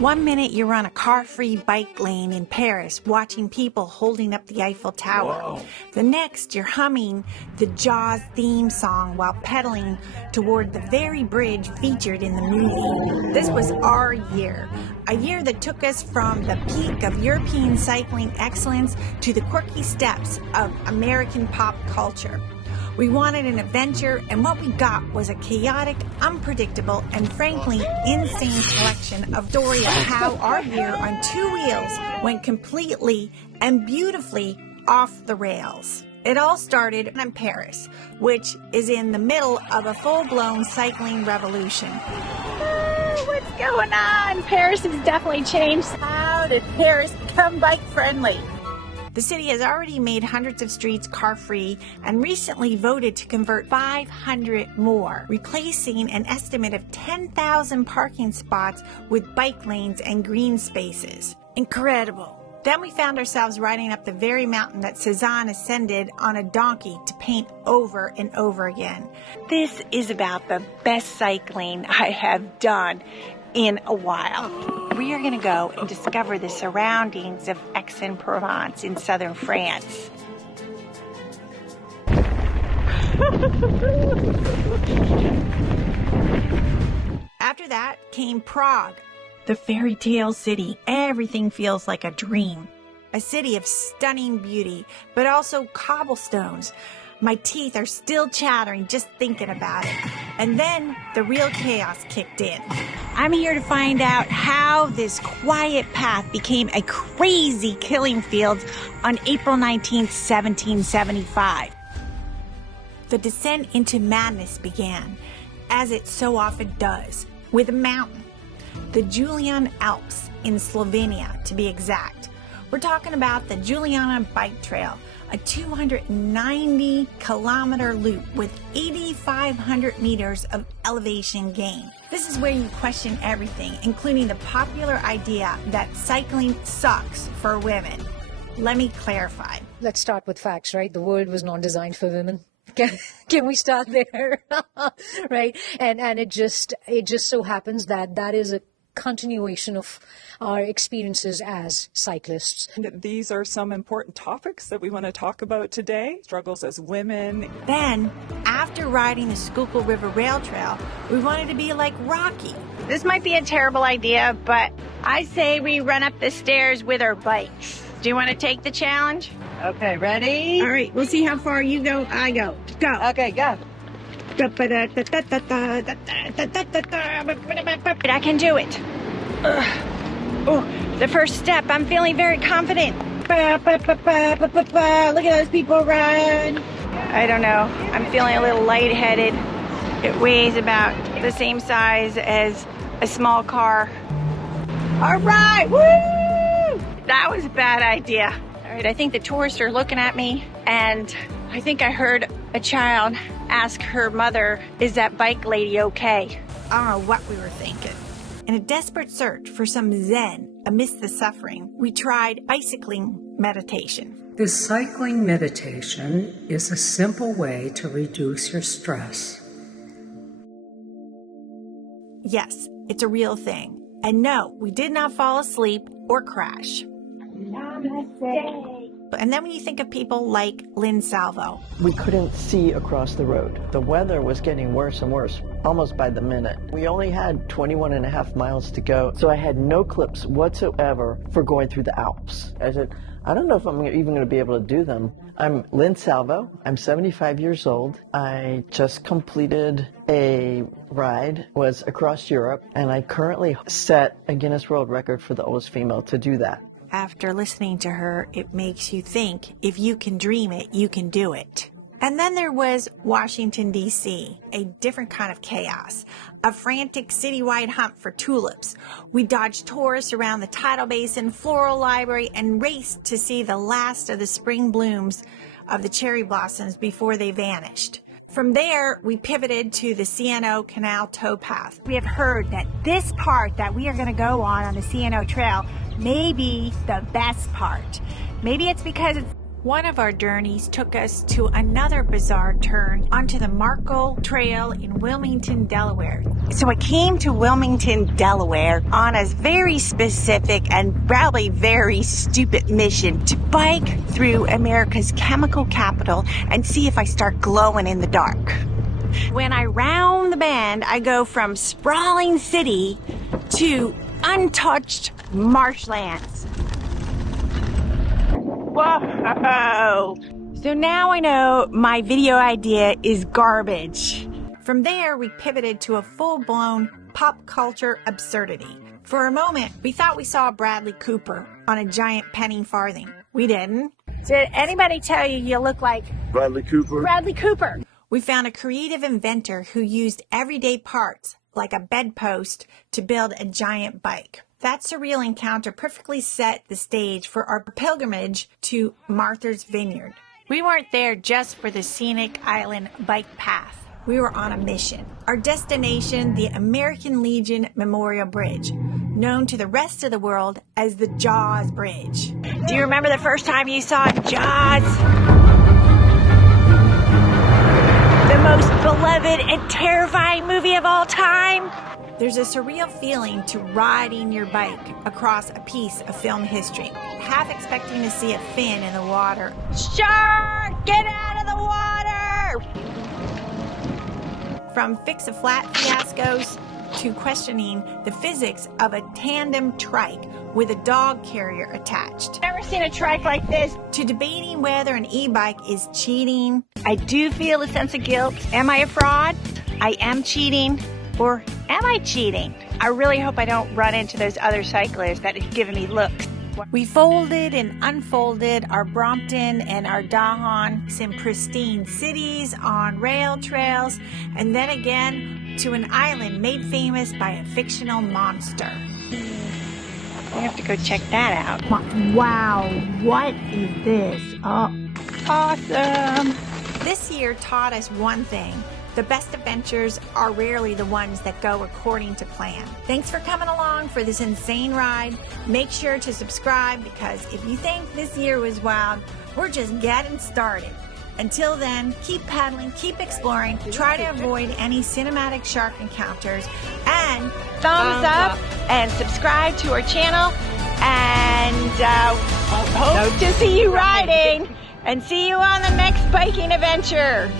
One minute you're on a car-free bike lane in Paris watching people holding up the Eiffel Tower. Whoa. The next you're humming the Jaws theme song while pedaling toward the very bridge featured in the movie. This was our year, a year that took us from the peak of European cycling excellence to the quirky steps of American pop culture. We wanted an adventure, and what we got was a chaotic, unpredictable, and frankly insane collection of stories of how our year on two wheels went completely and beautifully off the rails. It all started in Paris, which is in the middle of a full-blown cycling revolution. What's going on? Paris has definitely changed. How did Paris become bike-friendly? The city has already made hundreds of streets car-free and recently voted to convert 500 more, replacing an estimate of 10,000 parking spots with bike lanes and green spaces. Incredible. Then we found ourselves riding up the very mountain that Cezanne ascended on a donkey to paint over and over again. This is about the best cycling I have done in a while. We are going to go and discover the surroundings of Aix-en-Provence in southern France. After that came Prague, the fairy tale city. Everything feels like a dream. A city of stunning beauty, but also cobblestones. My teeth are still chattering just thinking about it. And then the real chaos kicked in. I'm here to find out how this quiet path became a crazy killing field on April 19th, 1775. The descent into madness began, as it so often does, with a mountain. The Julian Alps in Slovenia, to be exact. We're talking about the Julian Bike Trail, a 290-kilometer loop with 8,500 meters of elevation gain. This is where you question everything, including the popular idea that cycling sucks for women. Let me clarify. Let's start with facts, right? The world was not designed for women. Can we start there? Right? And it just so happens that that is a continuation of our experiences as cyclists. These are some important topics that we want to talk about today. Struggles as women. Then, after riding the Schulykill River Rail Trail, we wanted to be like Rocky. This might be a terrible idea, but I say we run up the stairs with our bikes. Do you want to take the challenge? Okay, ready? All right, we'll see how far you go, I go. Go. Okay, go. I can do it. Oh, the first step. I'm feeling very confident. Look at those people run. I don't know. I'm feeling a little lightheaded. It weighs about the same size as a small car. All right, woo! That was a bad idea. All right, I think the tourists are looking at me, and I think I heard a child ask her mother, "Is that bike lady okay?" I don't know what we were thinking. In a desperate search for some zen amidst the suffering, we tried bicycling meditation. This cycling meditation is a simple way to reduce your stress. Yes, it's a real thing. And no, we did not fall asleep or crash. Namaste. And then when you think of people like Lynn Salvo. We couldn't see across the road. The weather was getting worse and worse, almost by the minute. We only had 21 and a half miles to go, so I had no clips whatsoever for going through the Alps. I said, I don't know if I'm even going to be able to do them. I'm Lynn Salvo. I'm 75 years old. I just completed a ride, was across Europe, and I currently set a Guinness World Record for the oldest female to do that. After listening to her, it makes you think, if you can dream it, you can do it. And then there was Washington, D.C., a different kind of chaos, a frantic citywide hunt for tulips. We dodged tourists around the tidal basin, floral library, and raced to see the last of the spring blooms of the cherry blossoms before they vanished. From there, we pivoted to the Canal Towpath. We have heard that this part that we are going to go on the C&O Trail may be the best part. Maybe it's because it's One of our journeys took us to another bizarre turn onto the Markle Trail in Wilmington, Delaware. So I came to Wilmington, Delaware on a very specific and probably very stupid mission to bike through America's chemical capital and see if I start glowing in the dark. When I round the bend, I go from sprawling city to untouched marshlands. Whoa! So now I know my video idea is garbage. From there, we pivoted to a full-blown pop culture absurdity. For a moment, we thought we saw Bradley Cooper on a giant penny farthing. We didn't. Did anybody tell you you look like Bradley Cooper? Bradley Cooper? We found a creative inventor who used everyday parts, like a bedpost, to build a giant bike. That surreal encounter perfectly set the stage for our pilgrimage to Martha's Vineyard. We weren't there just for the scenic island bike path. We were on a mission. Our destination, the American Legion Memorial Bridge, known to the rest of the world as the Jaws Bridge. Do you remember the first time you saw Jaws? The most beloved and terrifying movie of all time? There's a surreal feeling to riding your bike across a piece of film history, half expecting to see a fin in the water. Shark! Get out of the water! From fix-a-flat fiascos to questioning the physics of a tandem trike with a dog carrier attached. Never seen a trike like this. To debating whether an e-bike is cheating. I do feel a sense of guilt. Am I a fraud? I am cheating. Or am I cheating? I really hope I don't run into those other cyclists that have given me looks. We folded and unfolded our Brompton and our Dahon, some pristine cities on rail trails, and then again to an island made famous by a fictional monster. We have to go check that out. Wow, what is this? Oh, Awesome. this year taught us one thing. The best adventures are rarely the ones that go according to plan. Thanks for coming along for this insane ride. Make sure to subscribe because if you think this year was wild, we're just getting started. Until then, keep paddling, keep exploring, try to avoid any cinematic shark encounters, and Thumbs up and subscribe to our channel. And hope to see you riding and see you on the next biking adventure.